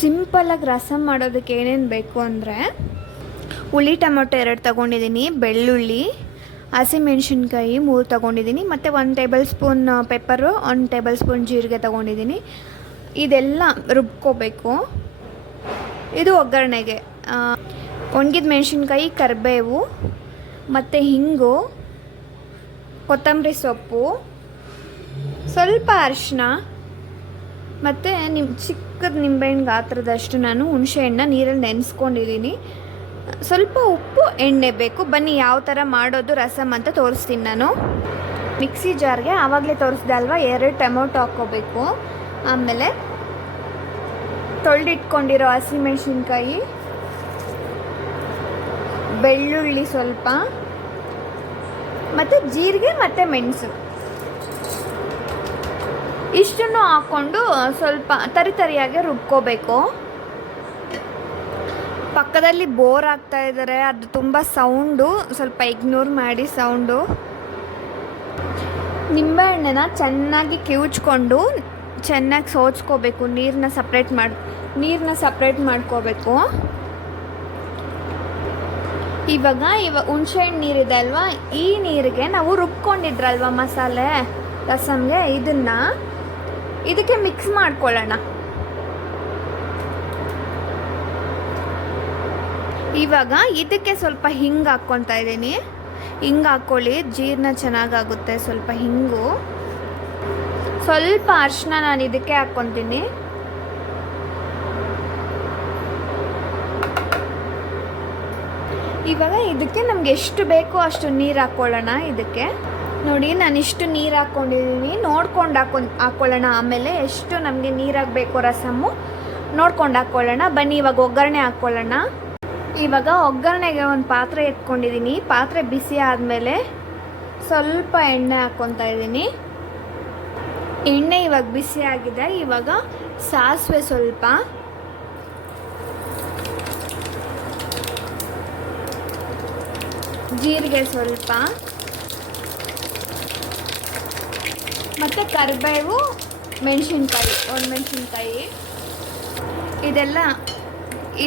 ಸಿಂಪಲಾಗಿ ರಸಮ್ ಮಾಡೋದಕ್ಕೆ ಏನೇನು ಬೇಕು ಅಂದರೆ ಹುಳಿ ಟೊಮೊಟೊ 2 ತೊಗೊಂಡಿದ್ದೀನಿ, ಬೆಳ್ಳುಳ್ಳಿ, ಹಸಿಮೆಣ್ಸಿನ್ಕಾಯಿ 3 ತೊಗೊಂಡಿದ್ದೀನಿ, ಮತ್ತು 1 table spoon pepper, 1 table spoon ಜೀರಿಗೆ ತೊಗೊಂಡಿದ್ದೀನಿ. ಇದೆಲ್ಲ ರುಬ್ಕೋಬೇಕು. ಇದು ಒಗ್ಗರಣೆಗೆ ಒಣಗಿದ ಮೆಣಸಿನ್ಕಾಯಿ, ಕರಿಬೇವು, ಮತ್ತು ಹಿಂಗು, ಕೊತ್ತಂಬರಿ ಸೊಪ್ಪು, ಸ್ವಲ್ಪ ಅರಿಶಿನ, ಮತ್ತು ಚಿಕ್ಕದ ನಿಂಬೆಹಣ್ಣು ಗಾತ್ರದಷ್ಟು ನಾನು ಹುಣಸೆಹಣ್ಣ ನೀರಲ್ಲಿ ನೆನೆಸ್ಕೊಂಡಿದ್ದೀನಿ. ಸ್ವಲ್ಪ ಉಪ್ಪು, ಎಣ್ಣೆ ಬೇಕು. ಬನ್ನಿ ಯಾವ ಥರ ಮಾಡೋದು ರಸಮ್ ಅಂತ ತೋರಿಸ್ತೀನಿ ನಾನು. ಮಿಕ್ಸಿ ಜಾರ್ಗೆ ಆವಾಗಲೇ ತೋರಿಸ್ದೆ ಅಲ್ವಾ, 2 ಟೊಮೊಟೊ ಹಾಕ್ಕೋಬೇಕು. ಆಮೇಲೆ ತೊಳೆದಿಟ್ಕೊಂಡಿರೋ ಹಸಿಮೆಣಸಿನ್ಕಾಯಿ, ಬೆಳ್ಳುಳ್ಳಿ ಸ್ವಲ್ಪ, ಮತ್ತು ಜೀರಿಗೆ ಮತ್ತು ಮೆಣಸು ಇಷ್ಟನ್ನು ಹಾಕ್ಕೊಂಡು ಸ್ವಲ್ಪ ತರಿಯಾಗಿ ರುಬ್ಕೋಬೇಕು. ಪಕ್ಕದಲ್ಲಿ ಬೋರ್ ಆಗ್ತಾ ಇದ್ದಾರೆ, ಅದು ತುಂಬ ಸೌಂಡು, ಸ್ವಲ್ಪ ಇಗ್ನೋರ್ ಮಾಡಿ ಸೌಂಡು. ನಿಂಬೆಹಣ್ಣನ್ನ ಚೆನ್ನಾಗಿ ಕಿವುಚ್ಕೊಂಡು ಚೆನ್ನಾಗಿ ಸೋಚ್ಕೋಬೇಕು. ನೀರನ್ನ ಸಪ್ರೇಟ್ ಮಾಡ್ಕೋಬೇಕು. ಇವಾಗ ಹುಣಸೆಹಣ್ಣು ನೀರಿದೆ ಅಲ್ವಾ, ಈ ನೀರಿಗೆ ನಾವು ರುಬ್ಕೊಂಡಿದ್ರಲ್ವ ಮಸಾಲೆ ರಸಮ್ಗೆ, ಇದಕ್ಕೆ ಮಿಕ್ಸ್ ಮಾಡ್ಕೊಳ್ಳೋಣ. ಇವಾಗ ಇದಕ್ಕೆ ಸ್ವಲ್ಪ ಹಿಂಗೆ ಹಾಕ್ಕೊತಾ ಇದ್ದೀನಿ. ಹಿಂಗೆ ಹಾಕ್ಕೊಳ್ಳಿ, ಜೀರ್ಣ ಚೆನ್ನಾಗಾಗುತ್ತೆ. ಸ್ವಲ್ಪ ಹಿಂಗು, ಸ್ವಲ್ಪ ಅರಿಶಿನ ನಾನು ಇದಕ್ಕೆ ಹಾಕ್ಕೊತೀನಿ. ಇವಾಗ ಇದಕ್ಕೆ ನಮ್ಗೆ ಎಷ್ಟು ಬೇಕೋ ಅಷ್ಟು ನೀರು ಹಾಕ್ಕೊಳ್ಳೋಣ. ಇದಕ್ಕೆ ನೋಡಿ, ನಾನು ಇಷ್ಟು ನೀರು ಹಾಕ್ಕೊಂಡಿದ್ದೀನಿ. ನೋಡ್ಕೊಂಡು ಹಾಕ್ಕೊಳ್ಳೋಣ. ಆಮೇಲೆ ಎಷ್ಟು ನಮಗೆ ನೀರಾಗಬೇಕು ರಸಮ್ಮು ನೋಡ್ಕೊಂಡು ಹಾಕ್ಕೊಳ್ಳೋಣ. ಬನ್ನಿ ಇವಾಗ ಒಗ್ಗರಣೆ ಹಾಕ್ಕೊಳ್ಳೋಣ. ಇವಾಗ ಒಗ್ಗರಣೆಗೆ ಒಂದು ಪಾತ್ರೆ ಎತ್ಕೊಂಡಿದ್ದೀನಿ. ಪಾತ್ರೆ ಬಿಸಿ ಆದಮೇಲೆ ಸ್ವಲ್ಪ ಎಣ್ಣೆ ಹಾಕ್ಕೊತಾ ಇದ್ದೀನಿ. ಎಣ್ಣೆ ಇವಾಗ ಬಿಸಿ ಆಗಿದೆ. ಇವಾಗ ಸಾಸಿವೆ ಸ್ವಲ್ಪ, ಜೀರಿಗೆ ಸ್ವಲ್ಪ, ಮತ್ತು ಕರಿಬೇವು, ಮೆಣಸಿನ್ಕಾಯಿ, ಒಣಮೆಣಸಿನ್ಕಾಯಿ,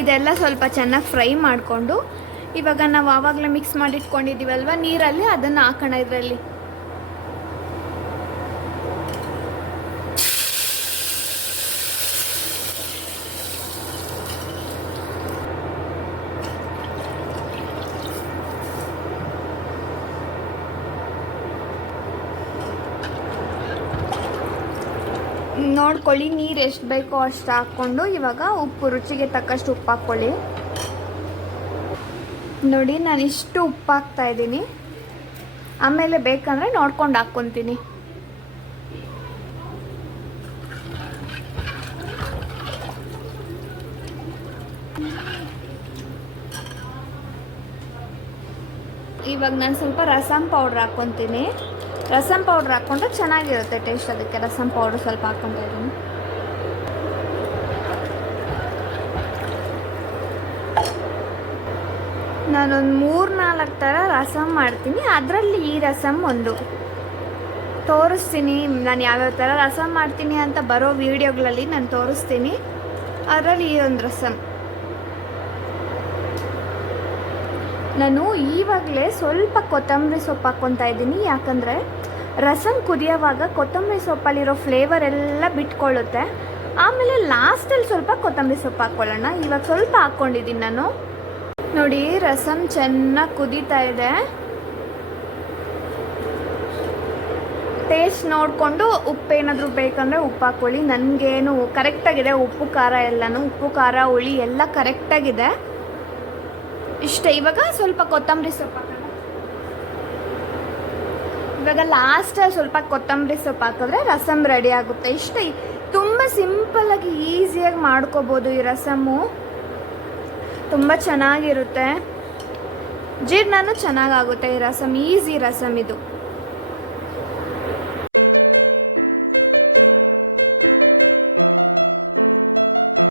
ಇದೆಲ್ಲ ಸ್ವಲ್ಪ ಚೆನ್ನಾಗಿ ಫ್ರೈ ಮಾಡಿಕೊಂಡು ಇವಾಗ ನಾವು ಆವಾಗಲೇ ಮಿಕ್ಸ್ ಮಾಡಿಟ್ಕೊಂಡಿದ್ದೀವಲ್ವ ನೀರಲ್ಲಿ, ಅದನ್ನು ಹಾಕೋಣ ಇದರಲ್ಲಿ. ನೋಡ್ಕೊಳ್ಳಿ, ನೀರು ಎಷ್ಟು ಬೇಕೋ ಅಷ್ಟು ಹಾಕ್ಕೊಂಡು ಇವಾಗ ಉಪ್ಪು, ರುಚಿಗೆ ತಕ್ಕಷ್ಟು ಉಪ್ಪು ಹಾಕ್ಕೊಳ್ಳಿ. ನೋಡಿ, ನಾನು ಇಷ್ಟು ಉಪ್ಪು ಹಾಕ್ತಾ ಇದ್ದೀನಿ. ಆಮೇಲೆ ಬೇಕಂದರೆ ನೋಡ್ಕೊಂಡು ಹಾಕ್ಕೊತೀನಿ. ಇವಾಗ ನಾನು ಸ್ವಲ್ಪ ರಸಮ್ ಪೌಡ್ರ್ ಹಾಕ್ಕೊತೀನಿ. ರಸಮ್ ಪೌಡ್ರ್ ಹಾಕ್ಕೊಂಡ್ರೆ ಚೆನ್ನಾಗಿರುತ್ತೆ ಟೇಸ್ಟ್. ಅದಕ್ಕೆ ರಸಮ್ ಪೌಡ್ರ್ ಸ್ವಲ್ಪ ಹಾಕ್ಕೊತಾ ಇದ್ದೀನಿ. ನಾನೊಂದು 3-4 ಥರ ರಸಮ್ ಮಾಡ್ತೀನಿ. ಅದರಲ್ಲಿ ಈ ರಸಮ್ ಒಂದು ತೋರಿಸ್ತೀನಿ. ನಾನು ಯಾವ್ಯಾವ ಥರ ರಸಮ್ ಮಾಡ್ತೀನಿ ಅಂತ ಬರೋ ವೀಡಿಯೋಗಳಲ್ಲಿ ನಾನು ತೋರಿಸ್ತೀನಿ. ಅದರಲ್ಲಿ ಈ ಒಂದು ರಸಮ್ ನಾನು ಈವಾಗಲೇ ಸ್ವಲ್ಪ ಕೊತ್ತಂಬರಿ ಸೊಪ್ಪು ಹಾಕ್ಕೊತಾ ಇದ್ದೀನಿ. ಯಾಕಂದರೆ ರಸಮ್ ಕುದಿಯೋವಾಗ ಕೊತ್ತಂಬರಿ ಸೊಪ್ಪಲ್ಲಿರೋ ಫ್ಲೇವರ್ ಎಲ್ಲ ಬಿಟ್ಕೊಳ್ಳುತ್ತೆ. ಆಮೇಲೆ ಲಾಸ್ಟಲ್ಲಿ ಸ್ವಲ್ಪ ಕೊತ್ತಂಬರಿ ಸೊಪ್ಪು ಹಾಕ್ಕೊಳ್ಳೋಣ. ಇವಾಗ ಸ್ವಲ್ಪ ಹಾಕ್ಕೊಂಡಿದ್ದೀನಿ ನಾನು. ನೋಡಿ, ರಸಮ್ ಚೆನ್ನಾಗಿ ಕುದೀತಾ ಇದೆ. ಟೇಸ್ಟ್ ನೋಡಿಕೊಂಡು ಉಪ್ಪೇನಾದರೂ ಬೇಕಂದರೆ ಉಪ್ಪು ಹಾಕ್ಕೊಳ್ಳಿ. ನನಗೇನು ಕರೆಕ್ಟಾಗಿದೆ, ಉಪ್ಪು ಖಾರ ಎಲ್ಲನೂ, ಉಪ್ಪು ಖಾರ ಹುಳಿ ಎಲ್ಲ ಕರೆಕ್ಟಾಗಿದೆ. ಇಷ್ಟೇ. ಇವಾಗ ಸ್ವಲ್ಪ ಕೊತ್ತಂಬರಿ ಸೊಪ್ಪು ಹಾಕೋಣ. ಇವಾಗ ಲಾಸ್ಟಲ್ಲಿ ಸ್ವಲ್ಪ ಕೊತ್ತಂಬರಿ ಸೊಪ್ಪು ಹಾಕಿದ್ರೆ ರಸಮ್ ರೆಡಿ ಆಗುತ್ತೆ. ಇಷ್ಟೇ. ತುಂಬ ಸಿಂಪಲ್ಲಾಗಿ ಈಸಿಯಾಗಿ ಮಾಡ್ಕೋಬೋದು ಈ ರಸಮ್ಮು. ತುಂಬ ಚೆನ್ನಾಗಿರುತ್ತೆ, ಜೀರ್ಣನೂ ಚೆನ್ನಾಗಾಗುತ್ತೆ ಈ ರಸಮ್. ಈಸಿ ರಸಮ್ ಇದು.